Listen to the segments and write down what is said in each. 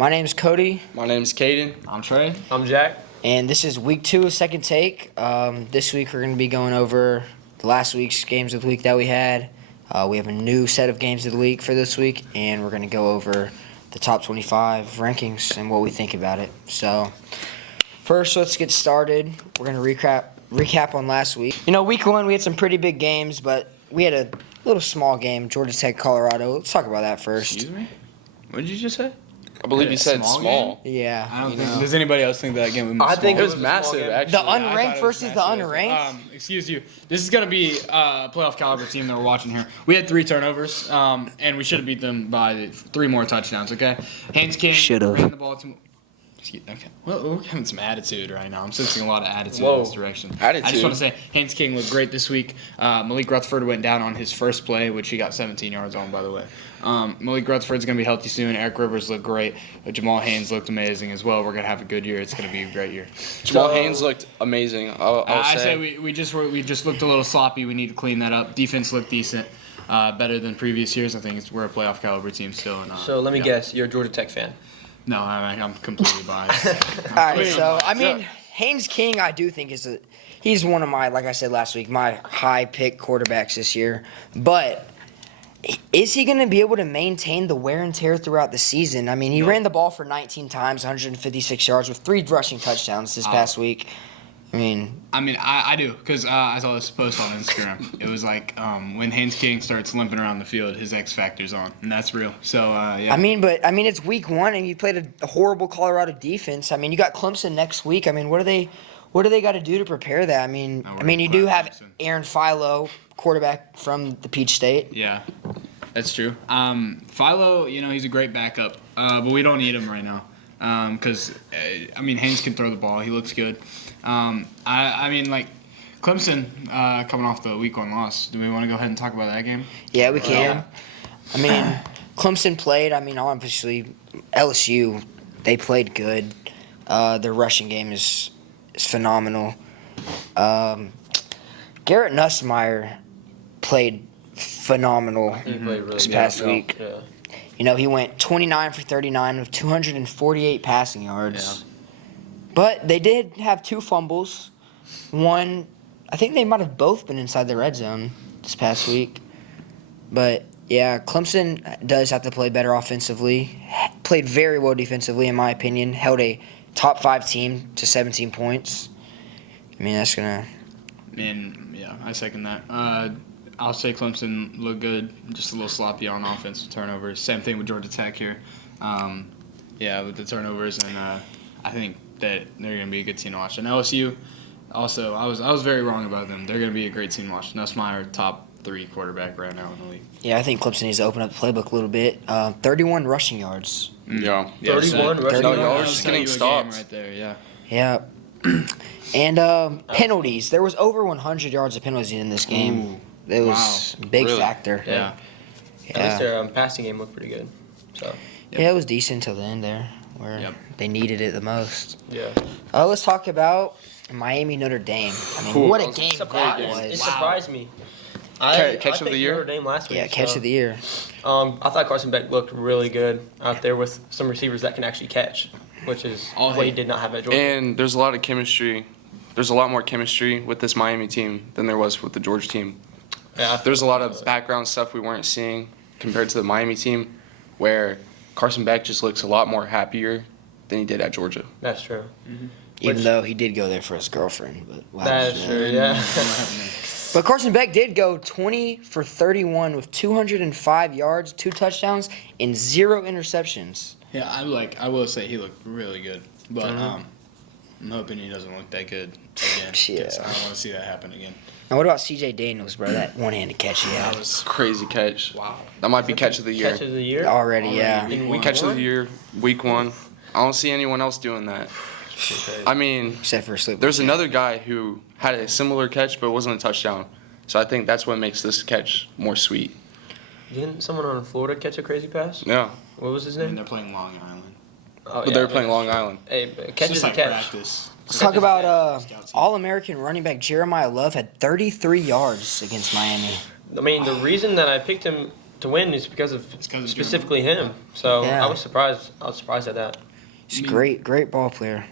My name's Cody, My name's Caden. I'm Trey. I'm Jack. and this is week 2 of Second Take. This week we're going to be going over the last week's games of the week that we had. We have a new set of games of the week for this week, and we're going to go over the top 25 rankings and what we think about it. So, first, let's get started. We're going to recap on last week. Week 1 we had some pretty big games, but we had a little small game, Georgia Tech, Colorado. Let's talk about that first. Excuse me? What did you just say? I believe you said small. Yeah. I don't think. Does anybody else think that game was I think It it was was a massive, small game. actually. The I thought unranked it was versus the massive. unranked? Excuse you. This is going to be a playoff caliber team that we're watching here. We had 3 turnovers, and we should have beat them by 3 more touchdowns, okay? Haynes King Should've. ran the ball to... Okay. Well, we're having some attitude right now. I'm sensing a lot of attitude Whoa. in this direction. Attitude. I just want to say Haynes King looked great this week. Malik Rutherford went down on his first play, which he got 17 yards on, by the way. Malik Rutherford's going to be healthy soon. Eric Rivers looked great. Jamal Haynes looked amazing as well. We're going to have a good year. It's going to be a great year. Jamal Haynes looked amazing. I say we just looked a little sloppy. We need to clean that up. Defense looked decent, better than previous years. I think we're a playoff caliber team still. And, So let me guess, you're a Georgia Tech fan. No, I'm completely biased. All right, so Haynes King, I do think he's one of my, like I said last week, my high pick quarterbacks this year. But is he going to be able to maintain the wear and tear throughout the season? I mean, he ran the ball for 19 times, 156 yards with 3 rushing touchdowns this past week. I do, because I saw this post on Instagram. It was like when Haynes King starts limping around the field, his X factor's on, and that's real. So yeah. It's week 1, and you played a horrible Colorado defense. I mean, you got Clemson next week. I mean, what do they got to do to prepare that? You do have Clemson. Aaron Philo, quarterback from the Peach State. Yeah, that's true. Philo, he's a great backup, but we don't need him right now because Haynes can throw the ball. He looks good. Clemson coming off the week 1 loss. Do we want to go ahead and talk about that game? Yeah, we can. Clemson played. Obviously, LSU, they played good. Their rushing game is phenomenal. Garrett Nussmeier played phenomenal He played really this good. past week. Yeah. He went 29 for 39 with 248 passing yards. But they did have 2 fumbles. One, I think they might have both been inside the red zone this past week. But, yeah, Clemson does have to play better offensively. Played very well defensively, in my opinion. Held a top 5 team to 17 points. That's going to... Yeah, I second that. I'll say Clemson looked good, just a little sloppy on offensive turnovers. Same thing with Georgia Tech here. With the turnovers, and I think that they're going to be a good team to watch. And LSU, also, I was very wrong about them. They're going to be a great team to watch. Nussmeier, top 3 quarterback right now in the league. Yeah, I think Clemson needs to open up the playbook a little bit. 31 rushing yards. Yeah. 31 rushing No, y'all yards. are just getting stopped. Right there, yeah. Yeah. And penalties. There was over 100 yards of penalties in this game. It was a big Really? factor. Yeah. At least their passing game looked pretty good. So Yeah, it was decent till the end there, where Yep. they needed it the most. yeah. Let's talk about Miami Notre Dame. Cool. What a That game Surprised. that It was. surprised me. Catch of the year? Notre Dame last week. Yeah, catch of the year. I thought Carson Beck looked really good out there with some receivers that can actually catch, which is what he did not have at Georgia. And there's a lot of chemistry. There's a lot more chemistry with this Miami team than there was with the Georgia team. Yeah, There's a lot of background stuff we weren't seeing compared to the Miami team, where Carson Beck just looks a lot more happier than he did at Georgia. That's true. Even though he did go there for his girlfriend. But wow. That's true. Yeah. But Carson Beck did go 20 for 31 with 205 yards, 2 touchdowns, and 0 interceptions. Yeah, I will say he looked really good, but I'm hoping he doesn't look that good again. Yeah. 'Cause I don't want to see that happen again. Now, what about C.J. Daniels, bro? That one-handed catch he had. That was Crazy catch. wow. That might be catch of the year. Catch of the year. Already, yeah. In week Catch of one? the year, week 1. I don't see anyone else doing that. Except for a slip. There's another guy who had a similar catch, but it wasn't a touchdown. So I think that's what makes this catch more sweet. Didn't someone on Florida catch a crazy pass? Yeah, What was his And name? they're playing Long Island. Oh, but they were playing Long Island. Hey, but It's catch just is a like catch. practice. Let's talk about Scout team. All-American running back Jeremiah Love had 33 yards against Miami. The reason that I picked him to win is because of 'cause of specifically him. So Yeah. I was surprised. I was surprised at that. He's a great ball player.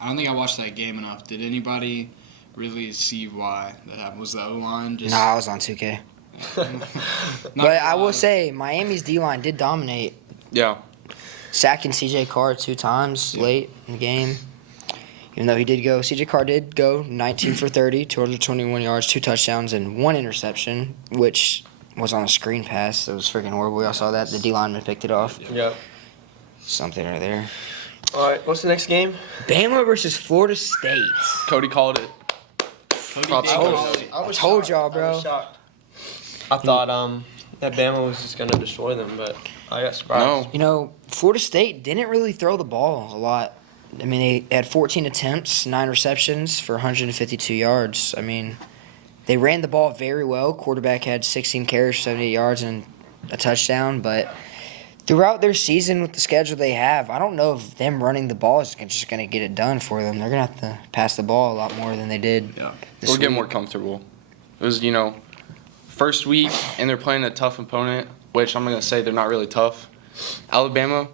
I don't think I watched that game enough. Did anybody really see why that happened? Was the O-line just... Nah, I was on 2K. Not But I will gonna lie. say, Miami's D-line did dominate, Yeah. sacking C.J. Carr 2 times late in the game. Even though C.J. Carr did go 19 for 30, 221 yards, 2 touchdowns, and 1 interception, which was on a screen pass. It was freaking horrible. We all saw that. The D-lineman picked it off. Yep. Something right there. All right. What's the next game? Bama versus Florida State. Cody called it. Cody Props did to go Cody. out. I told y'all, bro. I was shocked. I thought that Bama was just gonna destroy them, but I got surprised. No. You know, Florida State didn't really throw the ball a lot. I mean, they had 14 attempts, 9 receptions for 152 yards. I mean, they ran the ball very well. Quarterback had 16 carries for 78 yards and a touchdown. But throughout their season with the schedule they have, I don't know if them running the ball is just going to get it done for them. They're going to have to pass the ball a lot more than they did. Yeah. this We'll get week. more comfortable. It was, first week, and they're playing a tough opponent, which I'm going to say they're not really tough. Alabama,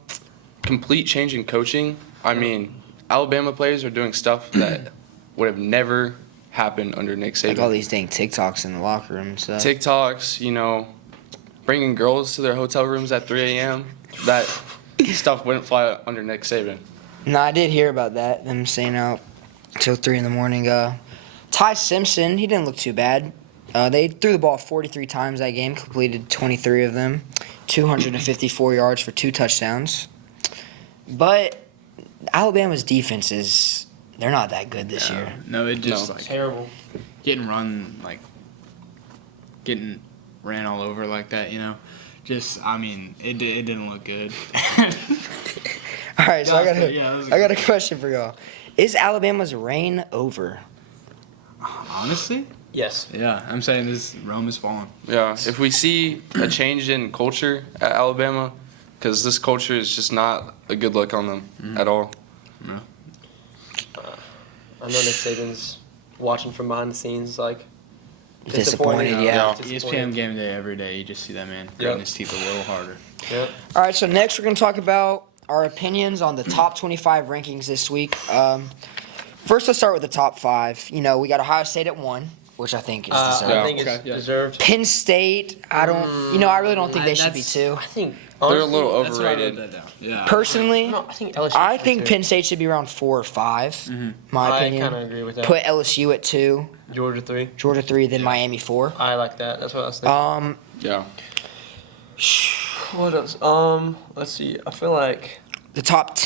complete change in coaching. I mean, Alabama players are doing stuff that would have never happened under Nick Like all Saban. these dang TikToks in the locker room and stuff. TikToks, bringing girls to their hotel rooms at 3 a.m. That stuff wouldn't fly under Nick Saban. No, I did hear about that. Them staying out till 3 in the morning. Ty Simpson, he didn't look too bad. They threw the ball 43 times that game, completed 23 of them, 254 yards for 2 touchdowns. But Alabama's defenses, they're not that good this year. No, it just No. Terrible. getting ran all over like that, Just, I mean, it didn't look good. All right, so I got that was a I got a question for y'all. Is Alabama's reign over? Honestly? Yes. Yeah, I'm saying this Rome is falling. Yeah, if we see a change in culture at Alabama, because this culture is just not a good look on them at all. I know Nick Saban's watching from behind the scenes, Disappointed, yeah. ESPN game day every day. You just see that man gritting his teeth a little harder. Yep. All right, so next we're going to talk about our opinions on the top 25 rankings this week. First, let's start with the top 5. We got Ohio State at 1, which I think is deserved. I think it's Okay, yeah. deserved. Penn State, I really don't think they should be That's- 2. I think They're a honestly, little That's why I wrote overrated. that down. Yeah. Personally, No, I think LSU. I should think too. Penn State should be around 4 or 5. My I opinion. kind of agree with that. Put LSU at 2, Georgia 3. Georgia 3, then Miami 4. I like that. That's what I was thinking. Yeah. What else? Let's see. I feel like The top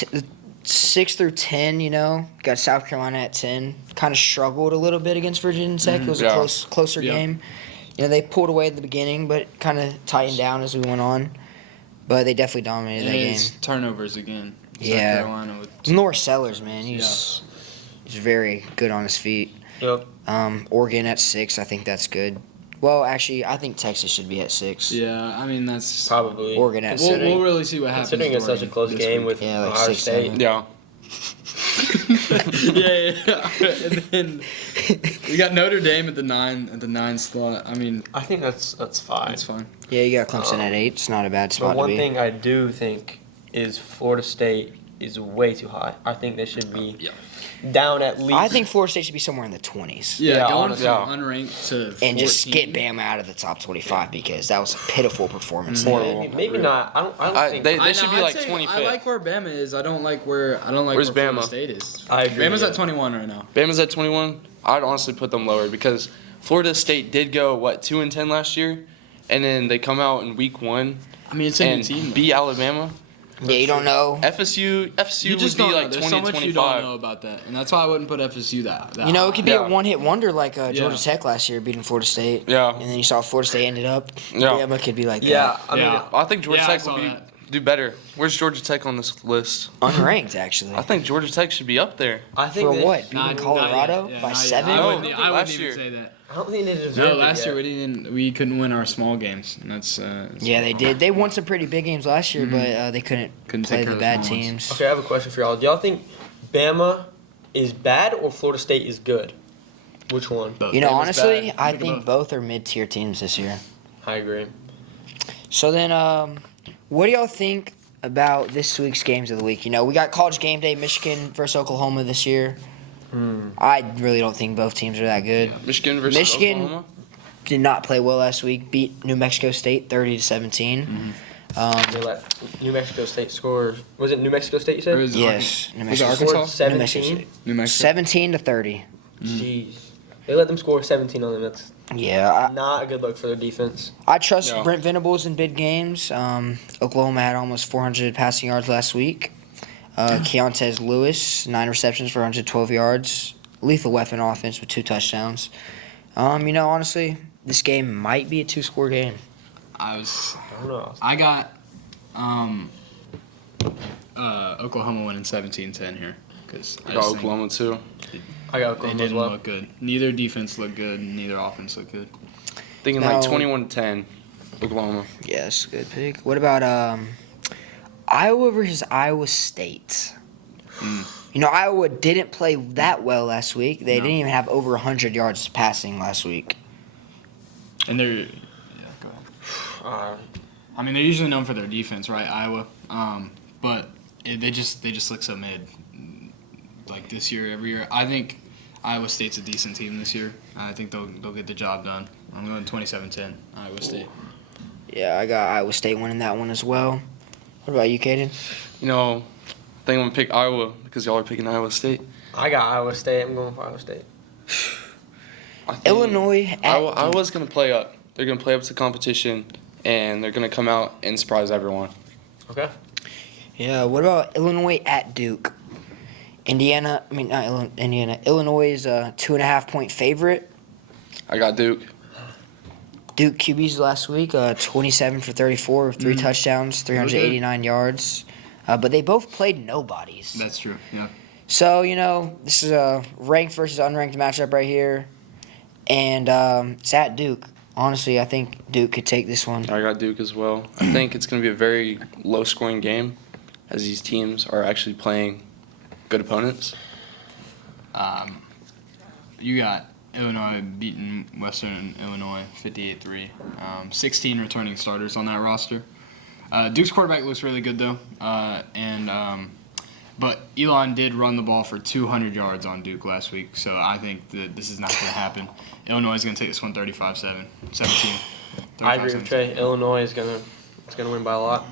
6 through 10, got South Carolina at 10. Kind of struggled a little bit against Virginia Tech. It was Yeah. a closer Yeah. game. They pulled away at the beginning, but kind of tightened down as we went on. But they definitely dominated that And game. it's turnovers again. Yeah. South Carolina with Norris Sellers, man, he's very good on his feet. yep. Oregon at 6, I think that's good. Well, actually, I think Texas should be at 6. Yeah, I mean that's Probably. Oregon at we'll 7. we'll really see what happens. Considering it's such a during close this game week. with Yeah, like Ohio 6, State. 7. Yeah. yeah. And then we got Notre Dame at the 9 slot. I mean, I think that's fine. that's fine. Yeah, you got Clemson at 8. It's not a bad But spot to one be. thing I do think is Florida State is way too high. I think they should be down at least. I think Florida State should be somewhere in the 20s. Yeah, Yeah, going honestly. from unranked to 14. And just get Bama out of the top 25 because that was a pitiful performance. Horrible. maybe not. I don't think. They should be like I'd say 25th. I like where Bama is. I don't like where Where's Florida Bama? State is. I agree, Bama's yeah. at 21 right now. Bama's at 21. I'd honestly put them lower because Florida State did go 2-10 last year, and then they come out in week 1 I mean, it's a new and team. beat Alabama. Yeah, you don't know. FSU You would just be don't know. like There's 20 so much you 25. don't know about that, and that's why I wouldn't put FSU that. It could be Yeah. a one-hit wonder like Georgia Yeah. Tech last year beating Florida State. Yeah. And then you saw Florida State ended up. Yeah. Bama could be like Yeah, that. I mean, Yeah. I think Georgia Yeah, I Tech will saw that. do better. Where's Georgia Tech on this list? Unranked, actually. I think Georgia Tech should be up there. I think For they- what? Beating Colorado by 7? I No, wouldn't, last I wouldn't year. even say that. I don't think they deserve No, it last yet. year we couldn't win our small games, and that's Yeah, they did. They won some pretty big games last year, but they couldn't Couldn't play take care the of bad the small ones. teams. Okay, I have a question for y'all. Do y'all think Bama is bad or Florida State is good? Which one? Both. You know, Bama's honestly, bad. I Think think about- both are mid-tier teams this year. I agree. So then, what do y'all think about this week's games of the week? You know, we got College Game Day, Michigan versus Oklahoma this year. I really don't think both teams are that good. Michigan versus Michigan Oklahoma. did not play well last week. Beat New Mexico State 30-17. They let New Mexico State score. Was it New Mexico State you Or said? is it Yes, New Was it Mexico. Arkansas? New Mexico 17? State. New Mexico. 17-30. Jeez. They let them score 17 on them. That's Yeah, not a good look for their defense. I trust No. Brent Venables in big games. Oklahoma had almost 400 passing yards last week. Keontez Lewis, 9 receptions for 112 yards. Lethal weapon offense with 2 touchdowns. You know, honestly, this game might be a 2-score game. I don't know. I got Oklahoma winning 17-10 here because I got Oklahoma too. I got They Oklahoma as didn't well. look good. Neither defense looked good. Neither offense looked good. Thinking No. like 21-10, Oklahoma. Yes, good pick. What about Iowa versus Iowa State? You know, Iowa didn't play that well last week. They No. didn't even have over 100 yards passing last week. And they're yeah, go ahead. I mean, they're usually known for their defense, right? Iowa, but they just look so mid. Like this year, every year, I think Iowa State's a decent team this year. I think they'll get the job done. I'm going 27-10, Iowa State. Yeah, I got Iowa State winning that one as well. What about you, Caden? You know, I think I'm gonna pick Iowa because y'all are picking Iowa State. I got Iowa State. I'm going for Iowa State. I think Illinois at Iowa's gonna play up. They're gonna play up to competition, and they're gonna come out and surprise everyone. Okay. Yeah, what about Illinois at Duke? Indiana, I mean, not Indiana. Illinois is a 2.5-point favorite. I got Duke. Duke QBs last week, 27 for 34 with 3 touchdowns, 389 yards. But they both played nobodies. That's true. Yeah. So, you know, this is a ranked versus unranked matchup right here. And it's at Duke. Honestly, I think Duke could take this one. I got Duke as well. I think it's gonna be a very low-scoring game, as these teams are actually playing good opponents. You got Illinois beating Western Illinois 58-3. 16 returning starters on that roster. Duke's quarterback looks really good though, but Elon did run the ball for 200 yards on Duke last week, so I think that this is not going to happen. Illinois is going to take this one 35-17. I agree with Trey. Illinois is gonna win by a lot.